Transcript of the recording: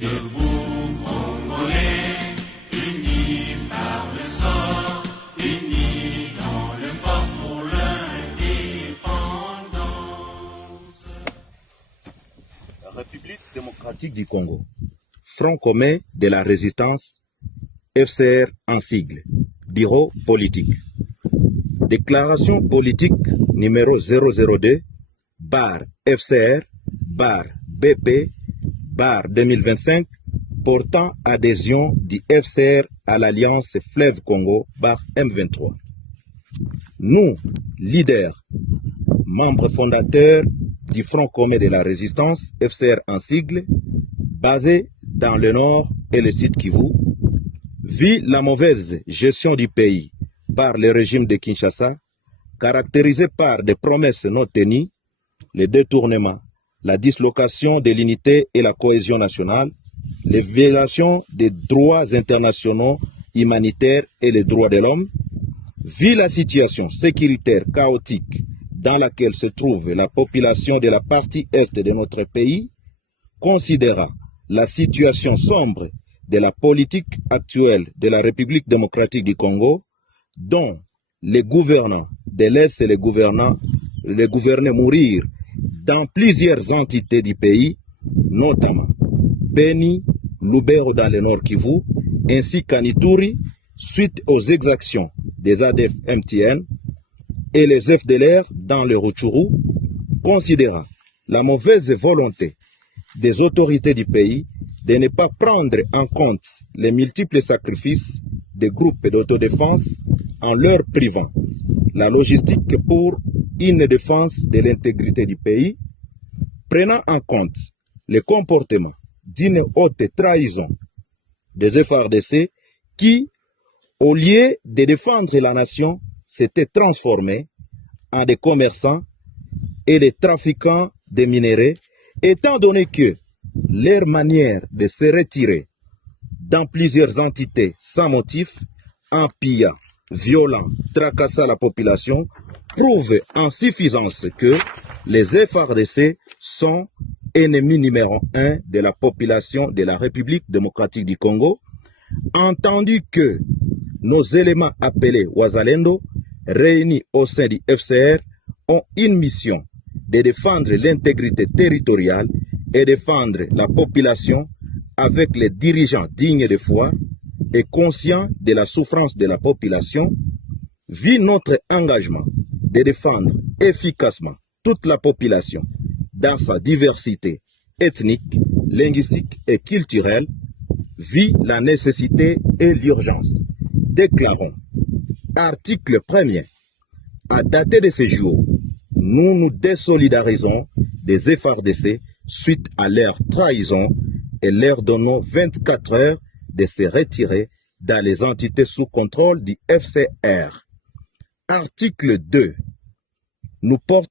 Debout Congolais, unis par le sang, unis dans le fort pour l'indépendance. La République démocratique du Congo, Front commun de la résistance, FCR en sigle, bureau politique. Déclaration politique numéro 002-FCR-BP-2025 portant adhésion du FCR à l'Alliance Fleuve Congo M23. Nous, leaders, membres fondateurs du Front commun de la résistance, FCR en sigle, basé dans le nord et le sud Kivu, vu la mauvaise gestion du pays par le régime de Kinshasa, caractérisé par des promesses non tenues, le détournement, la dislocation de l'unité et la cohésion nationale, les violations des droits internationaux humanitaires et les droits de l'homme, vu la situation sécuritaire chaotique dans laquelle se trouve la population de la partie est de notre pays, considérant la situation sombre de la politique actuelle de la République démocratique du Congo, dont les gouvernants de l'Est et les gouvernés mourir dans plusieurs entités du pays, notamment Beni, Lubero dans le Nord Kivu, ainsi qu'à Ituri, suite aux exactions des ADF MTN et les FDLR dans le Rutshuru, considérant la mauvaise volonté des autorités du pays de ne pas prendre en compte les multiples sacrifices des groupes d'autodéfense en leur privant la logistique pour une défense de l'intégrité du pays, prenant en compte le comportement d'une haute trahison des FARDC qui, au lieu de défendre la nation, s'étaient transformés en des commerçants et des trafiquants de minerais, étant donné que leur manière de se retirer dans plusieurs entités sans motif, en pillant, violant, tracassant la population, prouve en suffisance que les FARDC sont ennemis numéro 1 de la population de la République démocratique du Congo, entendu que nos éléments appelés Wazalendo, réunis au sein du FCR, ont une mission de défendre l'intégrité territoriale et défendre la population avec les dirigeants dignes de foi et conscients de la souffrance de la population, vu notre engagement de défendre efficacement toute la population dans sa diversité ethnique, linguistique et culturelle, vu la nécessité et l'urgence. Déclarons, article 1er, à dater de ce jour, nous nous désolidarisons des FARDC suite à leur trahison et leur donnons 24 heures de se retirer dans les entités sous contrôle du FCR. Article 2. Nous portons